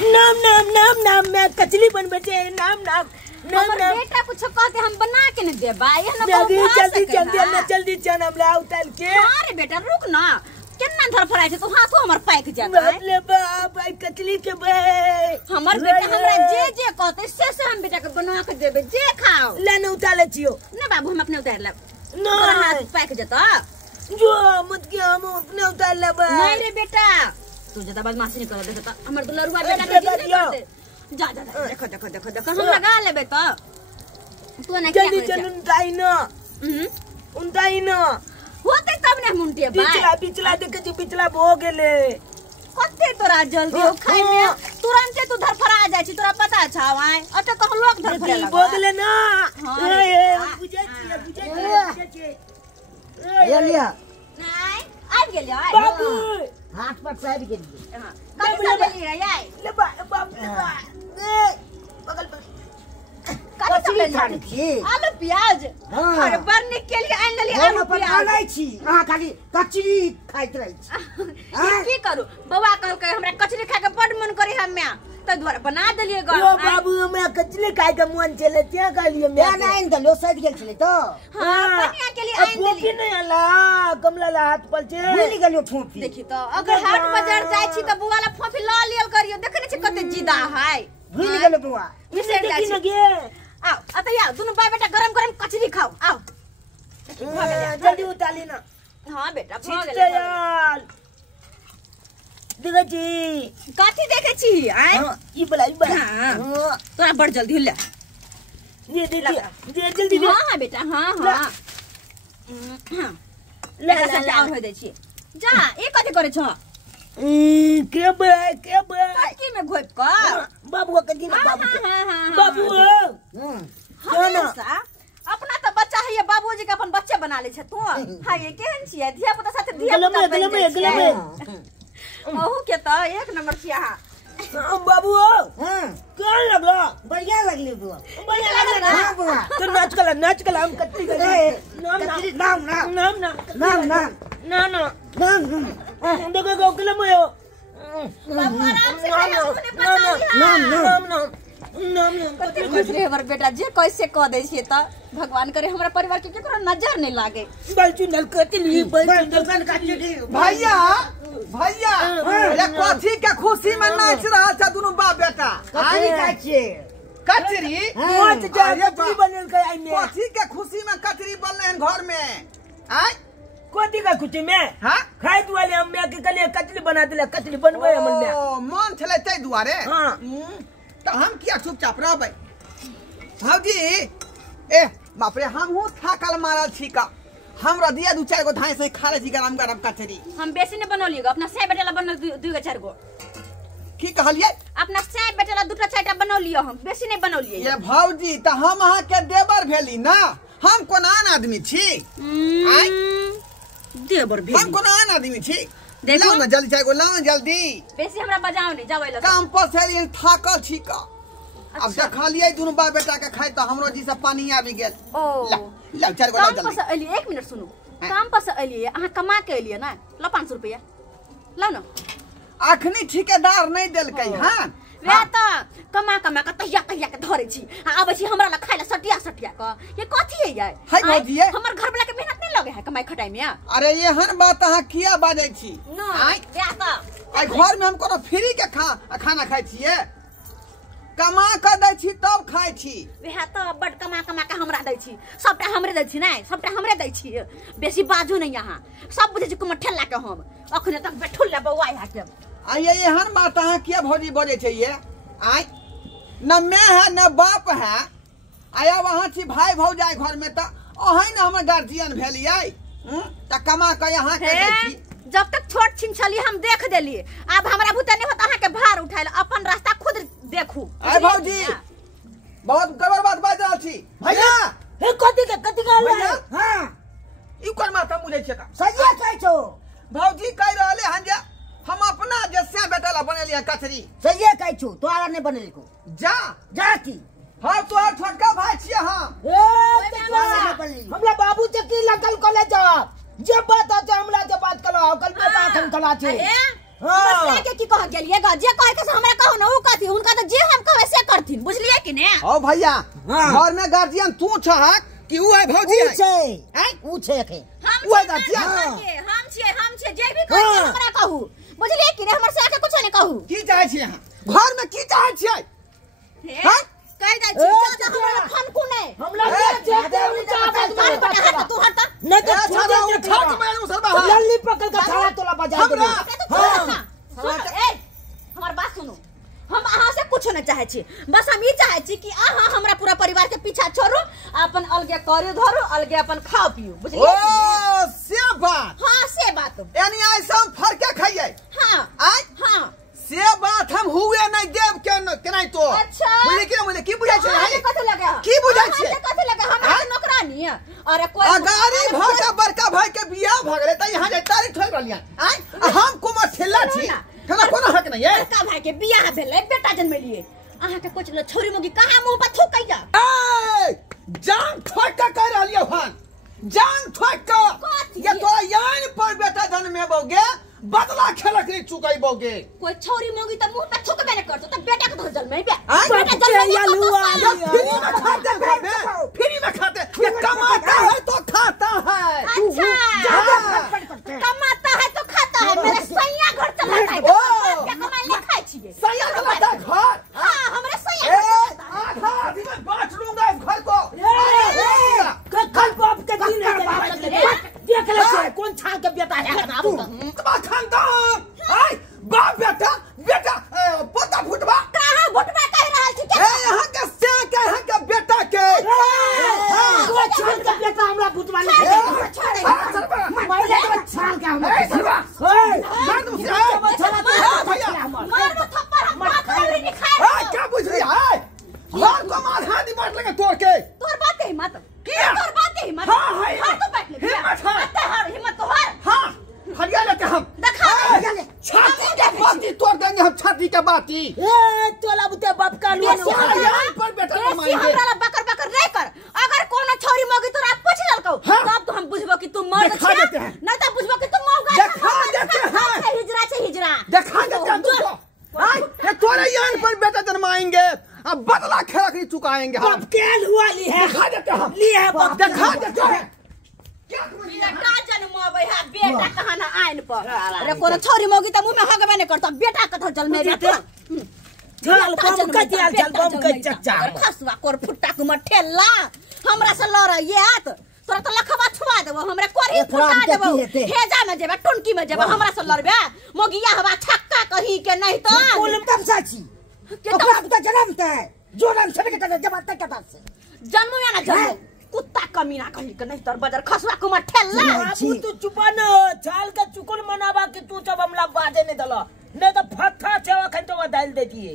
नाम नाम नाम नाम मैं कचली बन बचे नाम नाम नाम नाम बेटा कुछ कहते हम बना के न देबा ये न जल्दी जल्दी जल्दी चल हमरा उतार के। अरे बेटा रुक ना केना धर फराय छै तो हाथो हमर पाक जाता है ले बाप कचली के बे हमर बेटा हमरा जे जे कहते से हम बेटा के बना के देबे जे खाओ ले न उतार छियो न बाबू हम अपने उतार लेब ना हाथ पाक जाता जो मत के हम अपने उतार लेब नहीं रे बेटा तू ज्यादा बदमाशी नहीं कर देखता हमर दुलरुआ बेटा के करते जा जा देखो देखो देखो देखो हम लगा लेबे तो तू ना क्या जल्दी चल उनताई न होते तब ने मुंटिया भाई पिछला देखे छी पिछला भो गेले कते तोरा जल्दी खाई में तुरंत तू धर फरा जाय छी तोरा पता छावाय अते कह लोग धर फरा लगा भो गेले ना बुझे छी ये लिया नहीं आ गेल आय बाबू हाथ पर साइड गेल हां कब से गेली रे आय ले बाबू बगल पर कचली खानी छी आलू प्याज अरे बरने के लिए आन लेली आलू प्याज खाई छी अहाँ खाली कचली खाइत रहै छी की करू बौआ कहल के हमरा कचली खाए के बड मन करे हम्मे त द्वारा बना देलिए ग ओ बाबू मैं कचली खाए के मन चले त्या कहलिए मैं नहीं दलो साइड गेल छले तो हां बनिया के लिए आन देली फोफी नहीं हला कमला ला हाथ पर छे भूल गेलियो फोफी देखी तो अगर हाट बाजार जाय छी त बुआ ला फोफी ल लियल करियो देखने छी कते जिदा है भूल गेलो बुआ मिसे जाय छी आओ अतया दोनों भाई बेटा गरम गरम कचरी खाओ आओ जल्दी उताली ना हां बेटा भ गेल यार देखै छी काठी देखे छी आय ई बला तोरा बड़ जल्दी ले ये दे जल्दी हां बेटा हां हां ले सब और हो दे छी जा ए कथि करे छ के काठी में घोप क बाबू का कदी ना बाबू बाबू हमेशा अपना तो बच्चा है ये बाबूजी के अपन बच्चे बना ले छ तू हां ये केहन छियै धिया पुता साथे धिया पुता गले में ओहू के तो एक नंबर छिया बाबू कौन लगला बढ़िया लगली बुआ बढ़िया लगला हां बुआ तो नाच कला हम कत्ती करे नाम देखो गोकले में बाबू आराम से खाओ अपने नाम खुश रहे हमर बेटा जे कैसे कह दे छिए त भगवान करे हमरा परिवार के केकरो नजर नहीं लागे बलचुनल कतली बलचुनल कतली भैया भैया ये कथी के खुशी में नाच रहा छ दुनु बाप बेटा कचली खाई छी कचरी मत जा कचली बनल के आई में कथी के खुशी में कचरी बनले हैं घर में आय कोती का खुशी में हां खाई वाले हम मैं के कले कचली बना देले कचली बनबे हमन में ओ मन छले तै दुआरे हां तो हम किया चुपचाप रहबै भौजी ए बाप रे हम हूं थाकल मारल छी का हमरा दिया दू चार गो धाय से खा ले छी गरम गरम कचरी हम बेसी ने बनौलिएगा अपना से बेटा बनल दू गो चार गो की कहलिए अपना से बेटा दूटा चारटा बनौलियो हम बेसी नहीं बनौलिए ये भौजी त हम अहाँ के देवर भेली ना हम कोन आन आदमी छी आय देवर भेली हम कोन आन आदमी छी देखो ना जल्दी चार गो लाओ जल्दी बेसी हमरा बजाओ नहीं जावे ला काम पर से थाकल छी का अब जा खा लिए दोनों बाप बेटा के खाई तो हमरो जी से पानी आबि गेल ओ ला चार गो लाओ काम पर से अलिए 1 मिनट सुनो काम पर से अलिए अहाँ कमा के अलिए ना लो 500 रुपया लो ना अखनी ठेकेदार नहीं देलकै हां वे त कमा कमा के तहिया तहिया के धरे छी आबै छी हमरा ला खाइला सटिया सटिया क ये कथि है ये हाय भौजी हमर घर वाला के मेहनत नहीं लगे है कमाई खटाई में अरे एहन बात अहाँ किया बाजै छी आय वे त आई घर में हम कोनो फ्री के खाना खाई छिए कमा के दै छी तब खाई छी वे त बड कमा कमा के हमरा दै छी सबटा हमरे दै छी नै सबटा हमरे दै छी बेसी बाजू नहीं यहां सब बुझे छी कुम ठेला के हम अखने तक बैठल ले बौआ यहां के आई एहन बात अहाँ किया भौजी बोले छै ये आय न मैं है न बाप है आया वहां छी भाई भौजाई घर में त ओहै न हमर गार्जियन भेलियै त कमा के यहां के दै छी जब तक छोट छिन छली हम देख देली अब हमरा भूते नहीं होत अहाँ के भार उठाइल अपन रास्ता खुद देखू आय भौजी बहुत गड़बड़ बात बाज रहल छी भैया हे कथि का भैया हां ई कोन माथा मुझे छै का सही कहै छो भौजी कह रहले हन जे हम अपना जस्या बेटा ला बनेलिया कचरी सही कहै छो तोरा नहीं बनेली को जा जा की हां तोहर छोटका भाई छियै हम हमरा बाबू से की लगल कॉलेज जे बात है हमरा से बात कलो कल में बात हम कला छे हां के की कह गेलिए ग जे कह के हमरा कहू न उ कि ने ओ भैया हाँ। घर में गार्जियन तू छहक कि ऊ है भौजी है? ऊ छे के हम ओए छियै, दादिया। हम छियै जे भी कहै हाँ। हमरा कहू बुझलिए कि ने हमर से आके कुछ नहीं कहू की चाहे छी अहाँ घर में की चाहे छियै? हाँ? कह दै छी ज्यादा हमरा फन को नहीं हमला जे दे ऊंचा आवाज मार में पटा हाथ तू हट नहीं तो ए छोड़ छाड़ा दे उठा के मारू सर बाहर। लल्ली पकड़ के थाला तोला बजा दे हां ए हमर बात सुनो हम अहाँ से कुछ नहीं चाहे छी बस हम ई चाहे छी कि अहाँ हमरा पूरा परिवार के पीछा छोड़ू अपन अलगे करू धरू अलगे अपन खाओ पियो बुझलिए ओ से बात हां से बात यानी ऐसा हम फरके खाइए हां आय हां से बात हम हुए नहीं देव के नहीं तो अच्छा। मुझे की बुझाई छै अहाँ कथि लगे की बुझाई छै? कथि लगे हमरा आँय? नौकरानी है अरे कोई अगारी भाका बड़का भाई के बियाह भ गेलै त यहां जे तारीख ठोक रहलियन आय हम कुमार ठेला छी ठेला कोनो हक नहीं है। बड़का भाई के बियाह भेलै बेटा जन्मेलिए अहाँ के कुछ छोरी मोगी कहाँ मुंह पर थूकैया ए जान ठोक के कह रहलियो हन जान ठोक के कथी? ये तोरा यान पर बेटा जन्मेबोगे बदला खेलक नहीं चुकैबोगे। कोई छोरी मोगी तो मुंह पे थूकबे नहीं करतो तो बेटा के तो जन्मेबे आँय? बेटा जन्मेलिए तो साला। फ्री में खाते घर में फ्री में खाते ये कमाता है तो खाता है। अच्छा कमाता है तो खाता है मेरे सैया घर चलाता है ओ। क्या कमाई नहीं खाई छिए सैया चलाता है घर। हां हमरे ए सैया घर चलाता है। आधा आधी में बांट लूंगा इस घर को। कल को आपके दिन है देख ले से कौन छान के बेटा है तुम्हारा खानदान आय बाप बेटा बेटा पोता फुटबा कहाँ भुटबा कह रहल छी ए क्या यहाँ के से के यहाँ के बेटा के वो छान के बेटा हमरा भूतवा नहीं मैले तो छान के हमरा मार दो भैया मार दो थप्पड़ हम बात करी नहीं खाए क्या बुझ रही है घर को मार हाथ मार लगे तोड़ के तोर बात है हिम्मत किया? तोर बात है हिम्मत हाँ, हाँ, हां तो बैठ ले हिम्मत है। हिम्मत तो हर हाँ हरिया लेके हम दिखा छाती के बाती तोड़ देंगे हम छाती के बाती ए तोला बुते बाप का लोन यहाँ पर बेटा बेसी कमाएंगे हमरा ला बकर बकर नहीं कर अगर कोनो छोरी मोगी तोरा पूछ ललकौ हाँ। तब तो हम बुझबो कि तू मर्द दिखा छै देते हैं। नहीं तो बुझबो कि तू मौगा दिखा देते हैं। हिजरा छै हिजरा दिखा देते हैं तुमको आय ये तोरे यान पर बेटा जन्माएंगे अब बदला खेलक नहीं चुकाएंगे हम बाप केल हुआ ली है दिखा देते हैं ली है बाप दिखा देते हैं क्या बेटा जन्मबै है बेटा कहाँ ना आइन पर अरे कोनो छोरी मोगी त मुंह में हगबे नहीं करता बेटा कथा जन्मे रे चल बम के दिया चल बम के चच्चा खसवा कोर फुट्टा कुमर ठेला हमरा से लड़ाइयात तोरा तो लखवा छुआ देबो हमरा कोरी फुटा देबो हेजा में जेबे टुनकी में जेबे हमरा से लड़बे मोगिया हवा छक्का कहीं के नहीं तो बोलम तब साची ओकरा बुते जन्मते है जोरन से के जमाते के पास से जन्म में ना जन्म कुत्ता कमीना कहीं के नहीं तोर बजर खसवा कुमर ठेला बाबू तू चुपा न चाल का चुकुल मनावा कि तू जब हमला बाजे नहीं दला नहीं तो फत्था छवा खन तो डाल देती है।